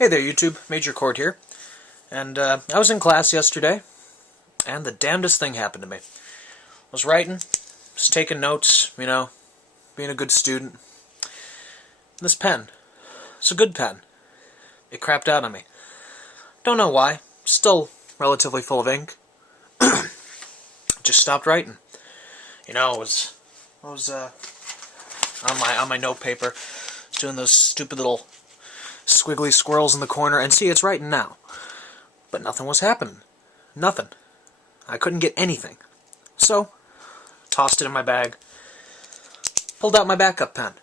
Hey there, YouTube. Major Cord here. And I was in class yesterday, and the damnedest thing happened to me. I was writing, was taking notes, being a good student. And this pen, it's a good pen. It crapped out on me. Don't know why. Still relatively full of ink. Just stopped writing. I was on my note paper, doing those stupid little squiggly squirrels in the corner, and see, it's writing now. But nothing was happening. Nothing. I couldn't get anything. So, tossed it in my bag, pulled out my backup pen,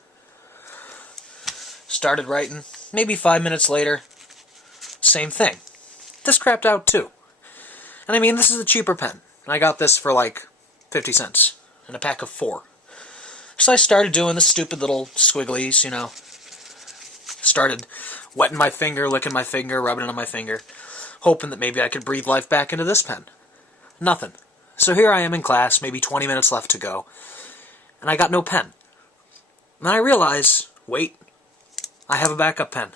started writing. Maybe 5 minutes later, same thing. This crapped out too. And I mean, this is a cheaper pen. I got this for like 50 cents in a pack of 4. So I started doing the stupid little squigglies, Started wetting my finger, licking my finger, rubbing it on my finger, hoping that maybe I could breathe life back into this pen. Nothing. So here I am in class, maybe 20 minutes left to go, and I got no pen. And I realize, wait, I have a backup pen.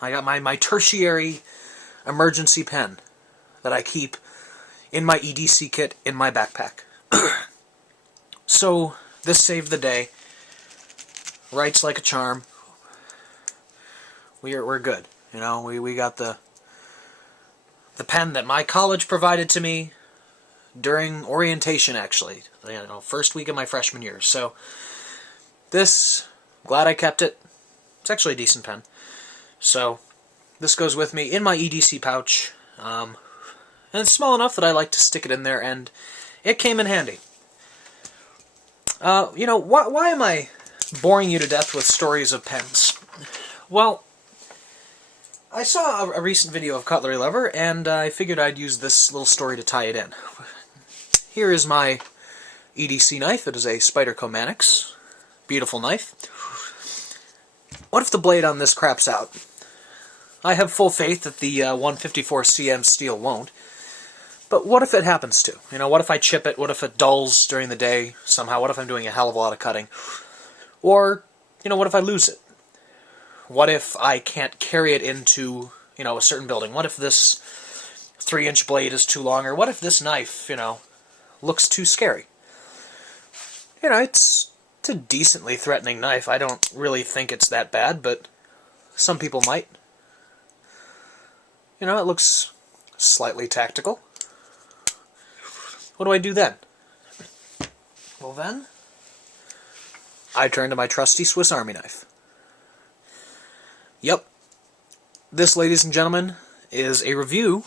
I got my tertiary emergency pen that I keep in my EDC kit in my backpack. So this saved the day. Writes like a charm. We're good. We got the pen that my college provided to me during orientation, actually. First week of my freshman year. So this, glad I kept it. It's actually a decent pen. So this goes with me in my EDC pouch. And it's small enough that I like to stick it in there, and it came in handy. Why am I boring you to death with stories of pens? Well, I saw a recent video of Cutlery Lover, and I figured I'd use this little story to tie it in. Here is my EDC knife. It is a Spyderco Manix. Beautiful knife. What if the blade on this craps out? I have full faith that the 154 cm steel won't. But what if it happens to? What if I chip it? What if it dulls during the day somehow? What if I'm doing a hell of a lot of cutting? Or, what if I lose it? What if I can't carry it into, a certain building? What if this 3-inch blade is too long? Or what if this knife, looks too scary? It's a decently threatening knife. I don't really think it's that bad, but some people might. It looks slightly tactical. What do I do then? Well then, I turn to my trusty Swiss Army knife. Yep. This, ladies and gentlemen, is a review.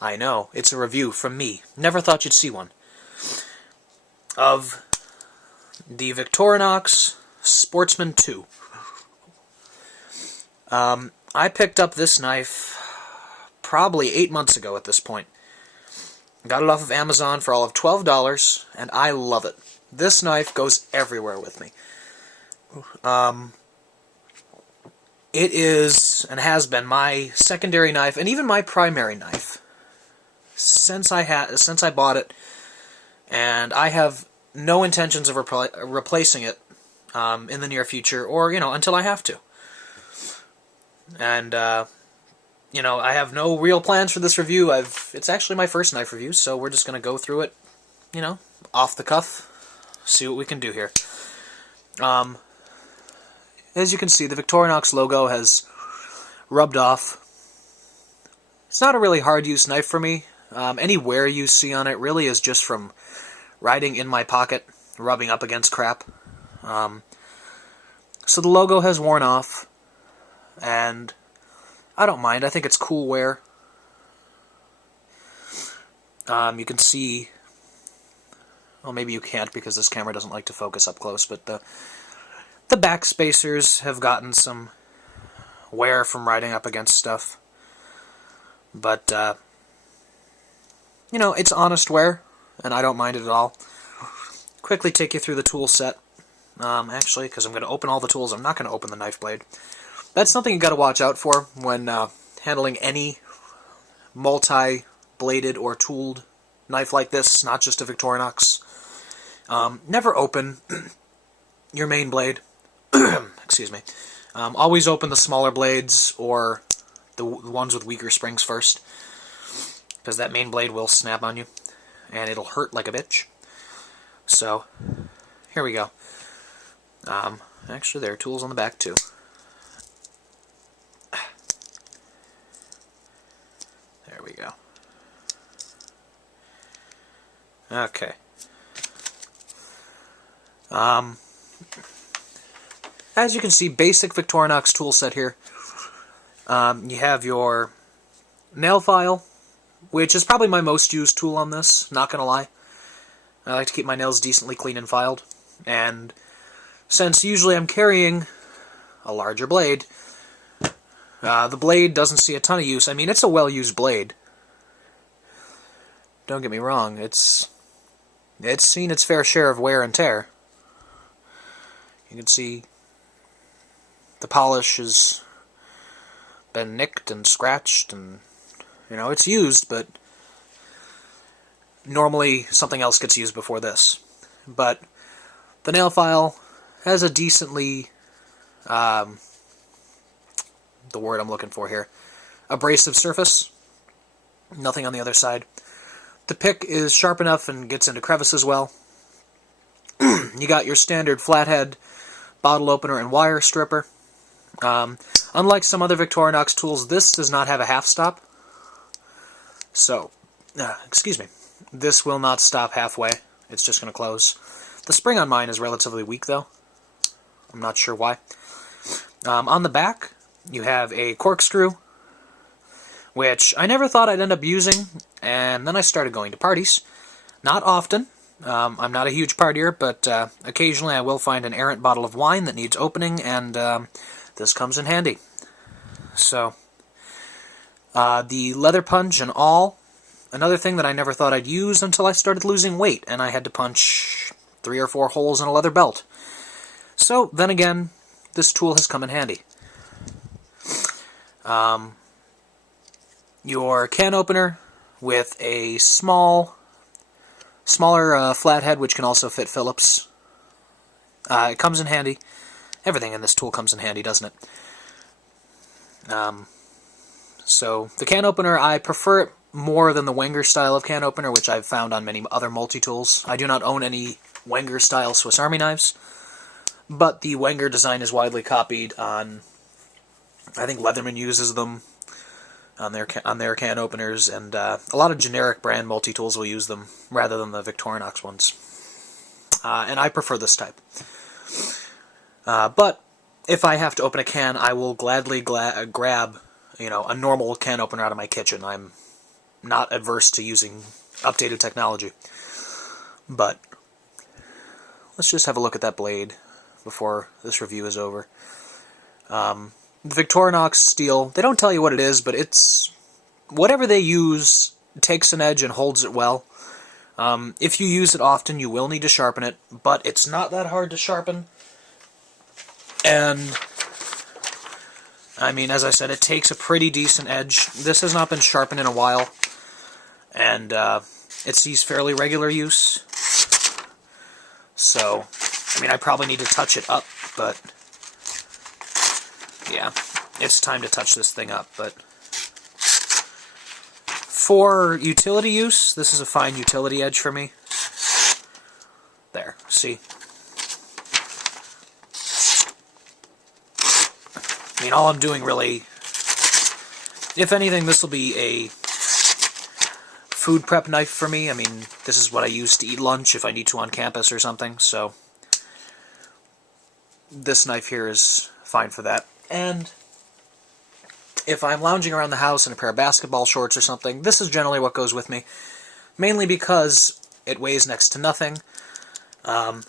I know, it's a review from me. Never thought you'd see one. Of the Victorinox Sportsman II. I picked up this knife probably 8 months ago at this point. Got it off of Amazon for all of $12, and I love it. This knife goes everywhere with me. It is, and has been, my secondary knife, and even my primary knife, since I bought it, and I have no intentions of replacing it in the near future, or, until I have to. And, I have no real plans for this review. It's actually my first knife review, so we're just going to go through it, off the cuff, see what we can do here. As you can see, the Victorinox logo has rubbed off. It's not a really hard-use knife for me. Any wear you see on it really is just from riding in my pocket, rubbing up against crap. So the logo has worn off, and I don't mind. I think it's cool wear. You can see, well, maybe you can't because this camera doesn't like to focus up close, but the back spacers have gotten some wear from riding up against stuff. But, it's honest wear, and I don't mind it at all. Quickly take you through the tool set. Actually, because I'm going to open all the tools, I'm not going to open the knife blade. That's something you got to watch out for when handling any multi-bladed or tooled knife like this, not just a Victorinox. Never open your main blade. Excuse me. Always open the smaller blades or the ones with weaker springs first, because that main blade will snap on you, and it'll hurt like a bitch. So, here we go. Actually, there are tools on the back, too. There we go. Okay. As you can see, basic Victorinox tool set here. You have your nail file, which is probably my most used tool on this, not gonna lie. I like to keep my nails decently clean and filed, and since usually I'm carrying a larger blade, the blade doesn't see a ton of use. I mean, it's a well-used blade. Don't get me wrong, it's seen its fair share of wear and tear. You can see the polish has been nicked and scratched, and, you know, it's used, but normally something else gets used before this. But the nail file has a decently, the word I'm looking for here, abrasive surface. Nothing on the other side. The pick is sharp enough and gets into crevices well. You got your standard flathead, bottle opener, and wire stripper. Unlike some other Victorinox tools, this does not have a half stop. So, excuse me, this will not stop halfway. It's just going to close. The spring on mine is relatively weak, though. I'm not sure why. On the back, you have a corkscrew, which I never thought I'd end up using, and then I started going to parties. Not often. I'm not a huge partier, but occasionally I will find an errant bottle of wine that needs opening, and this comes in handy. So, the leather punch and all, another thing that I never thought I'd use until I started losing weight, and I had to punch 3 or 4 holes in a leather belt. So, then again, this tool has come in handy. Your can opener with a smaller flathead, which can also fit Phillips. It comes in handy. Everything in this tool comes in handy, doesn't it? So, the can opener, I prefer it more than the Wenger style of can opener, which I've found on many other multi-tools. I do not own any Wenger style Swiss Army knives, but the Wenger design is widely copied on, I think Leatherman uses them on their can openers, and a lot of generic brand multi-tools will use them rather than the Victorinox ones. And I prefer this type. But if I have to open a can, I will gladly grab, you know, a normal can opener out of my kitchen. I'm not adverse to using updated technology. But let's just have a look at that blade before this review is over. Victorinox steel, they don't tell you what it is, but it's whatever they use takes an edge and holds it well. If you use it often, you will need to sharpen it, but it's not that hard to sharpen. And, I mean, as I said, it takes a pretty decent edge. This has not been sharpened in a while, and it sees fairly regular use. So, I mean, I probably need to touch it up, but yeah, it's time to touch this thing up. But for utility use, this is a fine utility edge for me. There, see? I mean, all I'm doing really, if anything, this will be a food prep knife for me. I mean, this is what I use to eat lunch if I need to on campus or something, so this knife here is fine for that. And if I'm lounging around the house in a pair of basketball shorts or something, this is generally what goes with me, mainly because it weighs next to nothing, and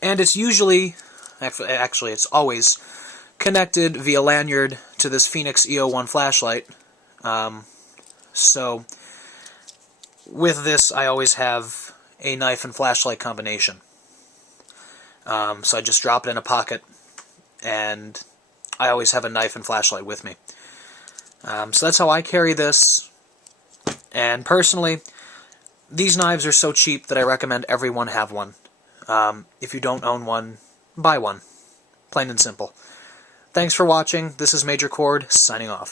it's usually, actually it's always, connected via lanyard to this Fenix E01 flashlight. So with this, I always have a knife and flashlight combination. So I just drop it in a pocket, and I always have a knife and flashlight with me. So that's how I carry this. And personally, these knives are so cheap that I recommend everyone have one. If you don't own one, buy one. Plain and simple. Thanks for watching. This is Major Cord, signing off.